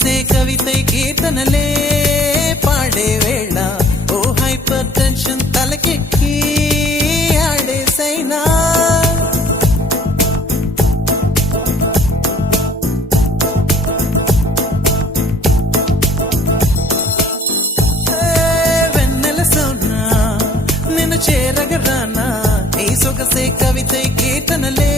సొగసే కవితై కీర్తనలే పాడే వేళ ఓ హైపర్ టెన్షన్ తలకెక్కి ఆడేసైనా వెన్నెల సోనా నిన్ను చేరగరానా ఈ సొగసే కవితై కీర్తనలే